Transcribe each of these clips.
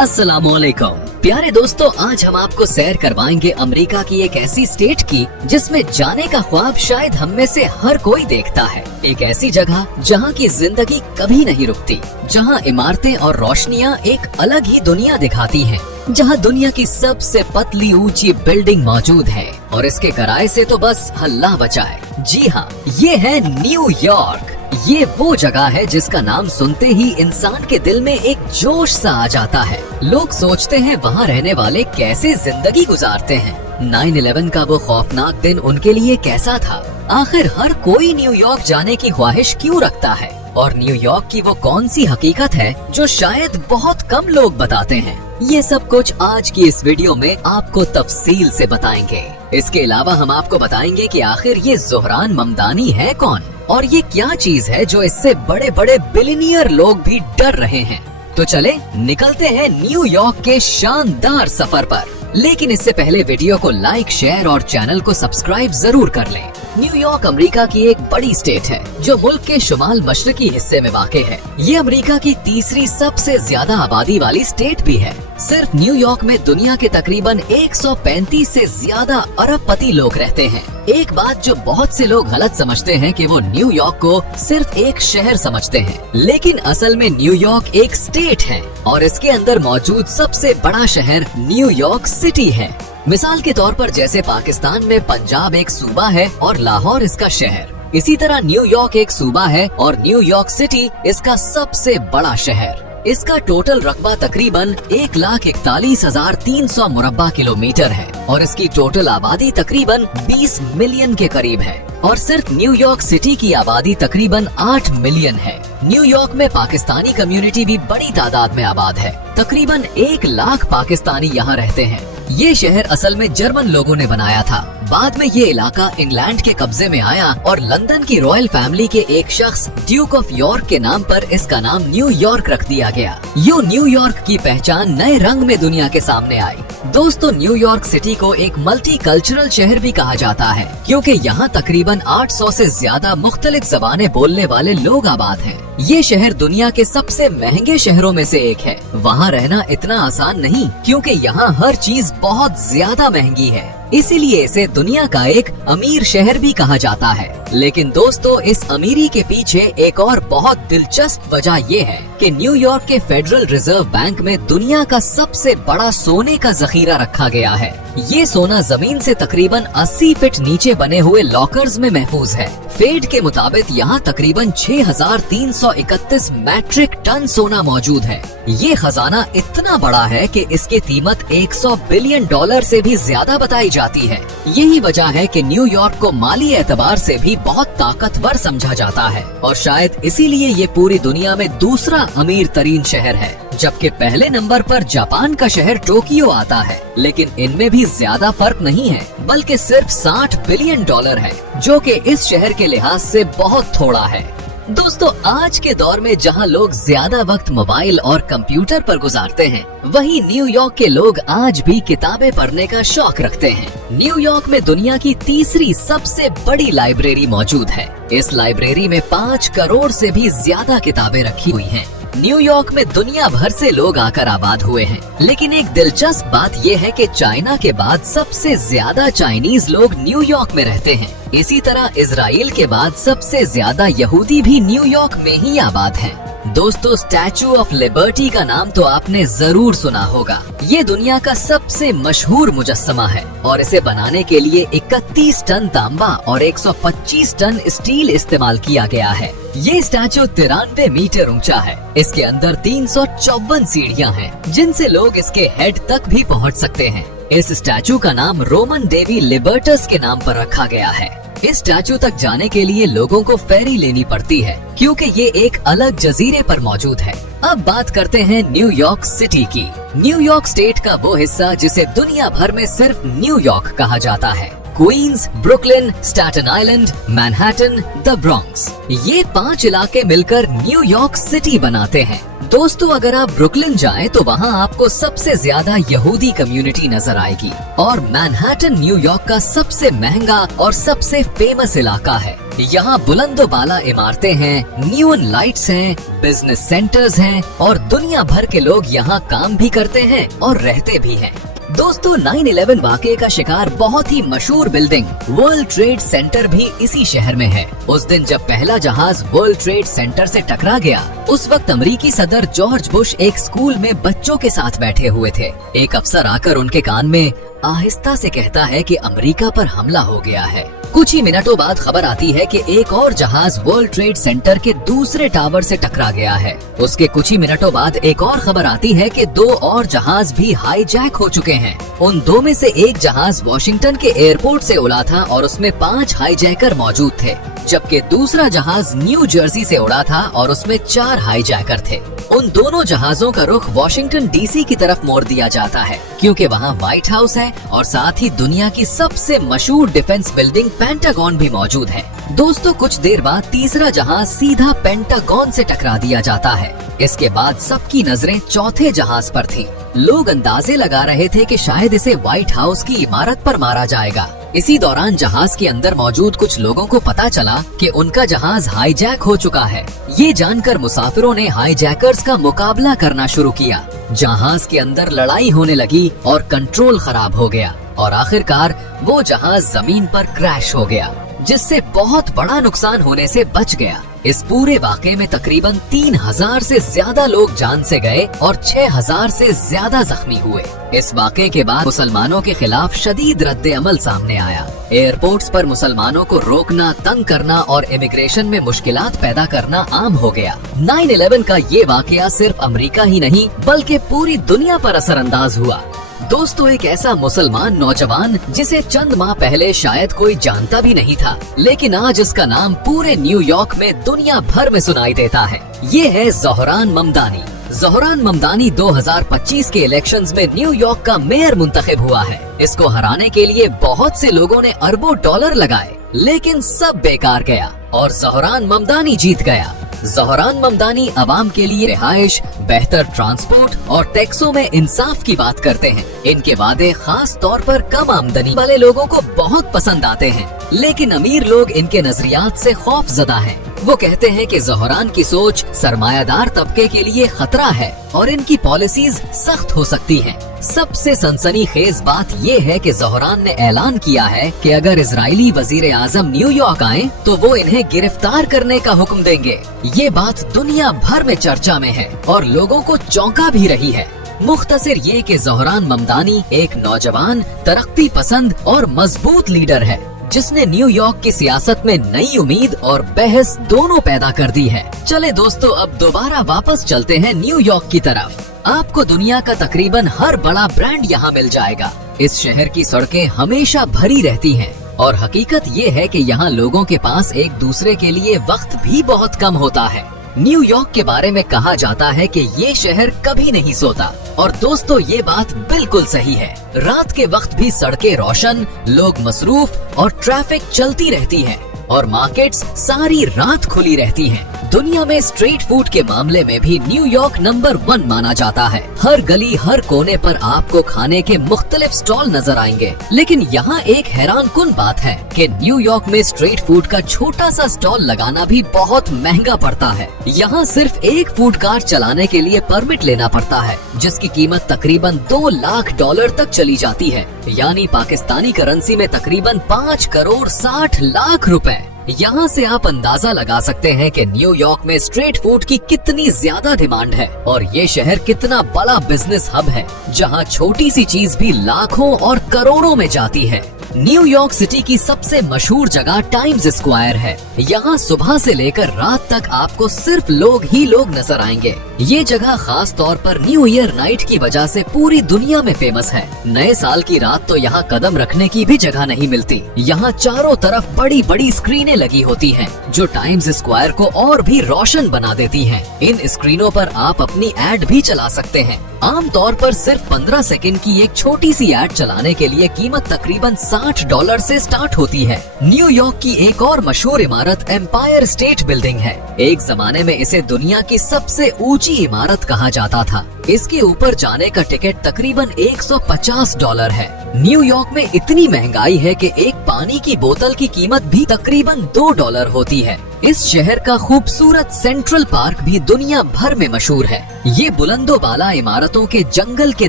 अस्सलामुअलैकुम प्यारे दोस्तों, आज हम आपको सैर करवाएंगे अमेरिका की एक ऐसी स्टेट की जिसमें जाने का ख्वाब शायद हम में से हर कोई देखता है। एक ऐसी जगह जहां की जिंदगी कभी नहीं रुकती, जहां इमारतें और रोशनियां एक अलग ही दुनिया दिखाती हैं, जहां दुनिया की सबसे पतली ऊंची बिल्डिंग मौजूद है और इसके किराए से तो बस अल्लाह बचाए। जी हाँ, ये है न्यूयॉर्क। ये वो जगह है जिसका नाम सुनते ही इंसान के दिल में एक जोश सा आ जाता है। लोग सोचते हैं वहाँ रहने वाले कैसे जिंदगी गुजारते हैं। 9/11 का वो खौफनाक दिन उनके लिए कैसा था? आखिर हर कोई न्यूयॉर्क जाने की ख्वाहिश क्यों रखता है? और न्यूयॉर्क की वो कौन सी हकीकत है जो शायद बहुत कम लोग बताते हैं? ये सब कुछ आज की इस वीडियो में आपको तफसील से बताएंगे। इसके अलावा हम आपको बताएंगे कि आखिर ये ज़ोहरान ममदानी है कौन और ये क्या चीज है जो इससे बड़े बड़े बिलियनियर लोग भी डर रहे हैं। तो चले निकलते हैं न्यूयॉर्क के शानदार सफर पर। लेकिन इससे पहले वीडियो को लाइक, शेयर और चैनल को सब्सक्राइब जरूर कर लें। न्यूयॉर्क अमेरिका की एक बड़ी स्टेट है जो मुल्क के शुमाल मशरकी हिस्से में वाक़ है। ये अमेरिका की तीसरी सबसे ज्यादा आबादी वाली स्टेट भी है। सिर्फ न्यूयॉर्क में दुनिया के तकरीबन 135 से ज्यादा अरबपति लोग रहते हैं। एक बात जो बहुत से लोग गलत समझते हैं कि वो न्यूयॉर्क को सिर्फ एक शहर समझते हैं, लेकिन असल में न्यूयॉर्क एक स्टेट है और इसके अंदर मौजूद सबसे बड़ा शहर न्यूयॉर्क सिटी है। मिसाल के तौर पर जैसे पाकिस्तान में पंजाब एक सूबा है और लाहौर इसका शहर, इसी तरह न्यूयॉर्क एक सूबा है और न्यूयॉर्क सिटी इसका सबसे बड़ा शहर। इसका टोटल रकबा तकरीबन 1,41,300 मुरब्बा किलोमीटर है और इसकी टोटल आबादी तकरीबन 20 मिलियन के करीब है और सिर्फ न्यूयॉर्क सिटी की आबादी तकरीबन 8 मिलियन है। न्यूयॉर्क में पाकिस्तानी कम्युनिटी भी बड़ी तादाद में आबाद है। तकरीबन 1 लाख पाकिस्तानी यहाँ रहते हैं। ये शहर असल में जर्मन लोगों ने बनाया था। बाद में ये इलाका इंग्लैंड के कब्जे में आया और लंदन की रॉयल फैमिली के एक शख्स ड्यूक ऑफ यॉर्क के नाम पर इसका नाम न्यूयॉर्क रख दिया गया। यूं न्यूयॉर्क की पहचान नए रंग में दुनिया के सामने आई। दोस्तों, न्यूयॉर्क सिटी को एक मल्टी कल्चरल शहर भी कहा जाता है क्योंकि यहाँ तकरीबन 800 से ज्यादा मुख्तलिफ ज़बानें बोलने वाले लोग आबाद हैं। ये शहर दुनिया के सबसे महंगे शहरों में से एक है। वहाँ रहना इतना आसान नहीं क्योंकि यहाँ हर चीज बहुत ज्यादा महंगी है, इसीलिए इसे दुनिया का एक अमीर शहर भी कहा जाता है। लेकिन दोस्तों, इस अमीरी के पीछे एक और बहुत दिलचस्प वजह ये है कि न्यूयॉर्क के फेडरल रिजर्व बैंक में दुनिया का सबसे बड़ा सोने का जखीरा रखा गया है। ये सोना जमीन से तकरीबन 80 फीट नीचे बने हुए लॉकर्स में महफूज है। फेड के मुताबिक यहाँ तकरीबन 6,331 मैट्रिक टन सोना मौजूद है। ये खजाना इतना बड़ा है कि इसकी कीमत $100 बिलियन से भी ज्यादा बताई जाती है। यही वजह है कि न्यूयॉर्क को माली एतबार से भी बहुत ताकतवर समझा जाता है और शायद इसीलिए ये पूरी दुनिया में दूसरा अमीर तरीन शहर है, जबकि पहले नंबर पर जापान का शहर टोक्यो आता है। लेकिन इनमें भी ज्यादा फर्क नहीं है, बल्कि सिर्फ $60 बिलियन है, जो कि इस शहर के लिहाज से बहुत थोड़ा है। दोस्तों, आज के दौर में जहां लोग ज्यादा वक्त मोबाइल और कंप्यूटर पर गुजारते हैं, वहीं न्यूयॉर्क के लोग आज भी किताबें पढ़ने का शौक रखते हैं। न्यूयॉर्क में दुनिया की तीसरी सबसे बड़ी लाइब्रेरी मौजूद है। इस लाइब्रेरी में 5 करोड़ से भी ज्यादा किताबें रखी हुई हैं। न्यूयॉर्क में दुनिया भर से लोग आकर आबाद हुए हैं, लेकिन एक दिलचस्प बात यह है कि चाइना के बाद सबसे ज्यादा चाइनीज लोग न्यूयॉर्क में रहते हैं। इसी तरह इजराइल के बाद सबसे ज्यादा यहूदी भी न्यूयॉर्क में ही आबाद हैं। दोस्तों, स्टैचू ऑफ लिबर्टी का नाम तो आपने जरूर सुना होगा। ये दुनिया का सबसे मशहूर मुजस्समा है और इसे बनाने के लिए 31 टन तांबा और 125 टन स्टील इस्तेमाल किया गया है। ये स्टैचू 93 मीटर ऊंचा है। इसके अंदर 354 सीढ़ियां हैं, जिनसे लोग इसके हेड तक भी पहुंच सकते हैं। इस स्टैचू का नाम रोमन देवी लिबर्टस के नाम पर रखा गया है। इस स्टैचू तक जाने के लिए लोगों को फेरी लेनी पड़ती है क्योंकि ये एक अलग जजीरे पर मौजूद है। अब बात करते हैं न्यूयॉर्क सिटी की। न्यूयॉर्क स्टेट का वो हिस्सा जिसे दुनिया भर में सिर्फ न्यूयॉर्क कहा जाता है। Queens, Brooklyn, Staten Island, Manhattan, the Bronx, ये 5 इलाके मिलकर न्यूयॉर्क सिटी बनाते हैं। दोस्तों, अगर आप ब्रुकलिन जाएं तो वहां आपको सबसे ज्यादा यहूदी कम्युनिटी नजर आएगी और मैनहट्टन न्यूयॉर्क का सबसे महंगा और सबसे फेमस इलाका है। यहाँ बुलंदो बाला इमारतें हैं, नियॉन लाइट्स हैं, बिजनेस सेंटर्स हैं और दुनिया भर के लोग यहाँ काम भी करते हैं और रहते भी हैं। दोस्तों 9/11 वाक़ये का शिकार बहुत ही मशहूर बिल्डिंग वर्ल्ड ट्रेड सेंटर भी इसी शहर में है। उस दिन जब पहला जहाज वर्ल्ड ट्रेड सेंटर से टकरा गया, उस वक्त अमेरिकी सदर जॉर्ज बुश एक स्कूल में बच्चों के साथ बैठे हुए थे। एक अफसर आकर उनके कान में आहिस्ता से कहता है कि अमेरिका पर हमला हो गया है। कुछ ही मिनटों बाद खबर आती है कि एक और जहाज वर्ल्ड ट्रेड सेंटर के दूसरे टावर से टकरा गया है। उसके कुछ ही मिनटों बाद एक और खबर आती है कि 2 और जहाज भी हाईजैक हो चुके हैं। उन 2 में से एक जहाज वॉशिंगटन के एयरपोर्ट से उड़ा था और उसमें 5 हाईजैकर मौजूद थे, जबकि दूसरा जहाज न्यू जर्सी से उड़ा था और उसमें 4 हाईजैकर थे। उन दोनों जहाजों का रुख वॉशिंगटन डीसी की तरफ मोड़ दिया जाता है, क्योंकि वहाँ व्हाइट हाउस है और साथ ही दुनिया की सबसे मशहूर डिफेंस बिल्डिंग पेंटागन भी मौजूद है। दोस्तों कुछ देर बाद तीसरा जहाज सीधा पेंटागन से टकरा दिया जाता है। इसके बाद सबकी नजरें चौथे जहाज पर थीं। लोग अंदाजे लगा रहे थे कि शायद इसे व्हाइट हाउस की इमारत पर मारा जाएगा। इसी दौरान जहाज के अंदर मौजूद कुछ लोगों को पता चला कि उनका जहाज हाईजैक हो चुका है। ये जानकर मुसाफिरों ने हाईजैकर्स का मुकाबला करना शुरू किया। जहाज के अंदर लड़ाई होने लगी और कंट्रोल खराब हो गया और आखिरकार वो जहाज जमीन पर क्रैश हो गया, जिससे बहुत बड़ा नुकसान होने से बच गया। इस पूरे वाक़ये में तकरीबन 3000 से ज्यादा लोग जान से गए और 6000 से ज्यादा जख्मी हुए। इस वाक़ये के बाद मुसलमानों के खिलाफ शदीद रद्द अमल सामने आया। एयरपोर्ट्स पर मुसलमानों को रोकना, तंग करना और इमिग्रेशन में मुश्किलात पैदा करना आम हो गया। 9/11 का ये वाक़या सिर्फ अमेरिका ही नहीं बल्कि पूरी दुनिया पर असरअंदाज हुआ। दोस्तों एक ऐसा मुसलमान नौजवान जिसे चंद माह पहले शायद कोई जानता भी नहीं था, लेकिन आज उसका नाम पूरे न्यूयॉर्क में दुनिया भर में सुनाई देता है। ये है ज़ोहरान ममदानी। ज़ोहरान ममदानी 2025 के इलेक्शंस में न्यूयॉर्क का मेयर मुंतखब हुआ है। इसको हराने के लिए बहुत से लोगों ने अरबों डॉलर लगाए, लेकिन सब बेकार गया और ज़ोहरान ममदानी जीत गया। ज़ोहरान ममदानी अवाम के लिए रिहाइश, बेहतर ट्रांसपोर्ट और टैक्सों में इंसाफ की बात करते हैं। इनके वादे खास तौर पर कम आमदनी वाले लोगों को बहुत पसंद आते हैं, लेकिन अमीर लोग इनके नजरियात से खौफजदा हैं। वो कहते हैं कि ज़ोहरान की सोच सरमायादार तबके के लिए खतरा है और इनकी पॉलिसीज सख्त हो सकती हैं। सबसे सनसनीखेज बात ये है कि ज़ोहरान ने ऐलान किया है कि अगर इजरायली वजीर आजम न्यूयॉर्क आए तो वो इन्हें गिरफ्तार करने का हुक्म देंगे। ये बात दुनिया भर में चर्चा में है और लोगों को चौंका भी रही है। मुख्तसर ये कि ज़ोहरान ममदानी एक नौजवान, तरक्की पसंद और मजबूत लीडर है, जिसने न्यूयॉर्क की सियासत में नई उम्मीद और बहस दोनों पैदा कर दी है। चले दोस्तों अब दोबारा वापस चलते हैं न्यूयॉर्क की तरफ। आपको दुनिया का तकरीबन हर बड़ा ब्रांड यहाँ मिल जाएगा। इस शहर की सड़कें हमेशा भरी रहती हैं और हकीकत ये है कि यहाँ लोगों के पास एक दूसरे के लिए वक्त भी बहुत कम होता है। न्यूयॉर्क के बारे में कहा जाता है कि ये शहर कभी नहीं सोता और दोस्तों ये बात बिल्कुल सही है। रात के वक्त भी सड़कें रोशन, लोग मसरूफ और ट्रैफिक चलती रहती है और मार्केट्स सारी रात खुली रहती हैं। दुनिया में स्ट्रीट फूड के मामले में भी न्यूयॉर्क नंबर 1 माना जाता है। हर गली, हर कोने पर आपको खाने के मुख्तलिफ स्टॉल नजर आएंगे, लेकिन यहाँ एक हैरान कुन बात है कि न्यूयॉर्क में स्ट्रीट फूड का छोटा सा स्टॉल लगाना भी बहुत महंगा पड़ता है। यहाँ सिर्फ एक फूड कार्ट चलाने के लिए परमिट लेना पड़ता है, जिसकी कीमत तकरीबन $2 लाख तक चली जाती है, यानी पाकिस्तानी करेंसी में तकरीबन 5 करोड़ 60 लाख रुपए। यहाँ से आप अंदाजा लगा सकते हैं कि न्यूयॉर्क में स्ट्रीट फूड की कितनी ज्यादा डिमांड है और ये शहर कितना बड़ा बिजनेस हब है, जहाँ छोटी सी चीज भी लाखों और करोड़ों में जाती है। न्यूयॉर्क सिटी की सबसे मशहूर जगह टाइम्स स्क्वायर है। यहाँ सुबह से लेकर रात तक आपको सिर्फ लोग ही लोग नजर आएंगे। ये जगह खास तौर पर न्यू ईयर नाइट की वजह से पूरी दुनिया में फेमस है। नए साल की रात तो यहाँ कदम रखने की भी जगह नहीं मिलती। यहाँ चारों तरफ बड़ी बड़ी स्क्रीनें लगी होती हैं, जो टाइम्स स्क्वायर को और भी रोशन बना देती हैं। इन स्क्रीनों पर आप अपनी एड भी चला सकते हैं। आम तौर पर सिर्फ 15 सेकंड की एक छोटी सी एड चलाने के लिए कीमत तकरीबन $60 से स्टार्ट होती है। न्यूयॉर्क की एक और मशहूर इमारत एम्पायर स्टेट बिल्डिंग है। एक जमाने में इसे दुनिया की सबसे ऊंची इमारत कहा जाता था। इसके ऊपर जाने का टिकट तकरीबन $150 है। न्यूयॉर्क में इतनी महंगाई है कि एक पानी की बोतल की कीमत भी तकरीबन $2 होती है। इस शहर का खूबसूरत सेंट्रल पार्क भी दुनिया भर में मशहूर है। ये बुलंदोबाला इमारतों के जंगल के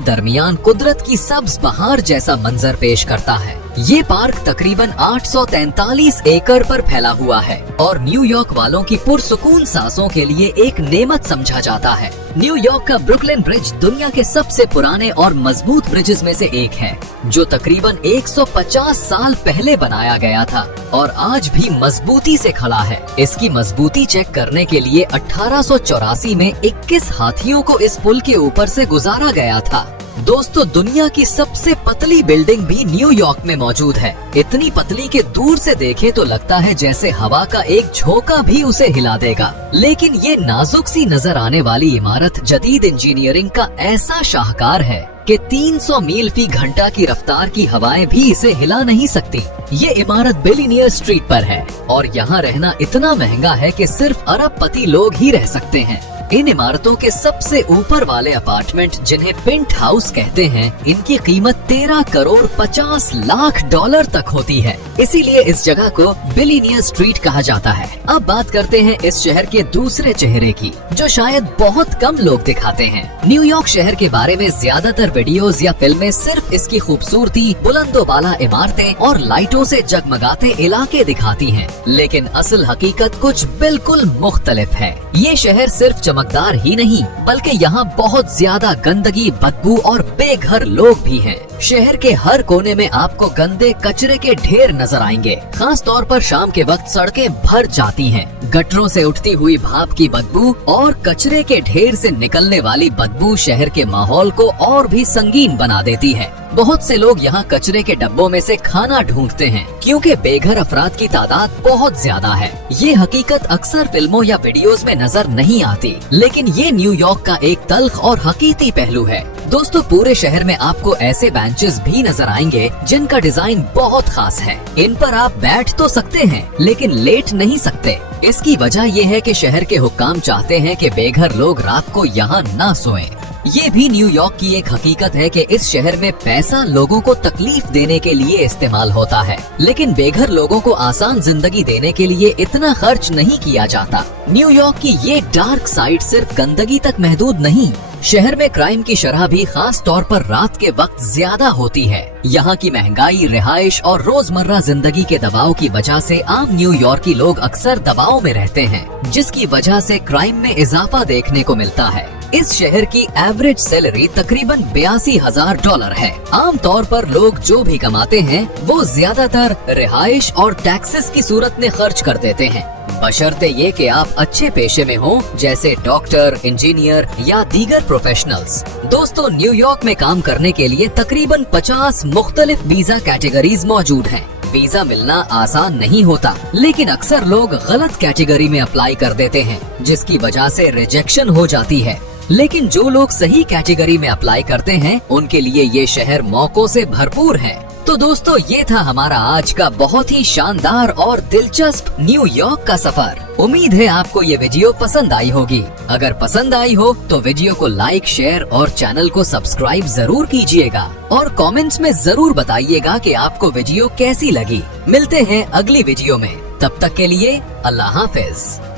दरमियान कुदरत की सब्ज बहार जैसा मंजर पेश करता है। ये पार्क तकरीबन 843 एकड़ पर फैला हुआ है और न्यूयॉर्क वालों की पुरसुकून सांसों के लिए एक नेमत समझा जाता है। न्यूयॉर्क का ब्रुकलिन ब्रिज दुनिया के सबसे पुराने और मजबूत ब्रिजेस में से एक है, जो तकरीबन 150 साल पहले बनाया गया था और आज भी मजबूती से खड़ा है। इसकी मजबूती चेक करने के लिए 1884 में 21 हाथियों को इस पुल के ऊपर से गुजारा गया था। दोस्तों, दुनिया की सबसे पतली बिल्डिंग भी न्यूयॉर्क में मौजूद है। इतनी पतली कि दूर से देखे तो लगता है जैसे हवा का एक झोंका भी उसे हिला देगा। लेकिन ये नाजुक सी नजर आने वाली इमारत जदीद इंजीनियरिंग का ऐसा शाहकार है कि 300 मील फी घंटा की रफ्तार की हवाएं भी इसे हिला नहीं सकती। ये इमारत बिलियनियर स्ट्रीट पर है और यहाँ रहना इतना महंगा है कि सिर्फ अरबपति लोग ही रह सकते हैं। इन इमारतों के सबसे ऊपर वाले अपार्टमेंट, जिन्हें पेंट हाउस कहते हैं, इनकी कीमत 13 करोड़ 50 लाख डॉलर तक होती है। इसीलिए इस जगह को बिलियनियर स्ट्रीट कहा जाता है। अब बात करते हैं इस शहर के दूसरे चेहरे की, जो शायद बहुत कम लोग दिखाते हैं। न्यूयॉर्क शहर के बारे में ज्यादातर वीडियोस या फिल्में सिर्फ इसकी खूबसूरती, बुलंदोबाला इमारतें और लाइटों से जगमगाते इलाके दिखाती हैं, लेकिन असल हकीकत कुछ बिल्कुल मुख्तलिफ है। ये शहर सिर्फ चमकदार ही नहीं, बल्कि यहाँ बहुत ज्यादा गंदगी, बदबू और बेघर लोग भी हैं। शहर के हर कोने में आपको गंदे कचरे के ढेर नजर आएंगे। खास तौर पर शाम के वक्त सड़कें भर जाती हैं। गटरों से उठती हुई भाप की बदबू और कचरे के ढेर से निकलने वाली बदबू शहर के माहौल को और भी संगीन बना देती है। बहुत से लोग यहाँ कचरे के डब्बों में से खाना ढूंढते हैं, क्योंकि बेघर अफराद की तादाद बहुत ज्यादा है। ये हकीकत अक्सर फिल्मों या वीडियोस में नजर नहीं आती, लेकिन ये न्यूयॉर्क का एक तल्ख और हकीकी पहलू है। दोस्तों, पूरे शहर में आपको ऐसे बेंचेस भी नजर आएंगे जिनका डिजाइन बहुत खास है। इन पर आप बैठ तो सकते हैं, लेकिन लेट नहीं सकते। इसकी वजह यह है कि शहर के हुक्काम चाहते हैं कि बेघर लोग रात को यहाँ ना सोएं। ये भी न्यूयॉर्क की एक हकीकत है कि इस शहर में पैसा लोगों को तकलीफ देने के लिए इस्तेमाल होता है, लेकिन बेघर लोगों को आसान जिंदगी देने के लिए इतना खर्च नहीं किया जाता। न्यूयॉर्क की ये डार्क साइड सिर्फ गंदगी तक महदूद नहीं, शहर में क्राइम की शरह भी खास तौर पर रात के वक्त ज्यादा होती है। यहाँ की महंगाई, रिहाइश और रोजमर्रा जिंदगी के दबाव की वजह से आम न्यूयॉर्की लोग अक्सर दबाव में रहते हैं, जिसकी वजह से क्राइम में इजाफा देखने को मिलता है। इस शहर की एवरेज सैलरी तकरीबन $82,000 है। आम तौर पर लोग जो भी कमाते हैं वो ज्यादातर रिहाइश और टैक्सेस की सूरत में खर्च कर देते हैं, बशर्ते ये कि आप अच्छे पेशे में हो, जैसे डॉक्टर, इंजीनियर या दीगर प्रोफेशनल्स। दोस्तों, न्यूयॉर्क में काम करने के लिए तकरीबन 50 मुख्तलिफ वीजा कैटेगरीज मौजूद हैं। वीजा मिलना आसान नहीं होता, लेकिन अक्सर लोग गलत कैटेगरी में अप्लाई कर देते हैं, जिसकी वजह से रिजेक्शन हो जाती है। लेकिन जो लोग सही कैटेगरी में अप्लाई करते हैं, उनके लिए ये शहर मौकों से भरपूर है। तो दोस्तों, ये था हमारा आज का बहुत ही शानदार और दिलचस्प न्यूयॉर्क का सफर। उम्मीद है आपको ये वीडियो पसंद आई होगी। अगर पसंद आई हो तो वीडियो को लाइक, शेयर और चैनल को सब्सक्राइब जरूर कीजिएगा और कमेंट्स में जरूर बताइएगा कि आपको वीडियो कैसी लगी। मिलते हैं अगली वीडियो में, तब तक के लिए अल्लाह हाफिज।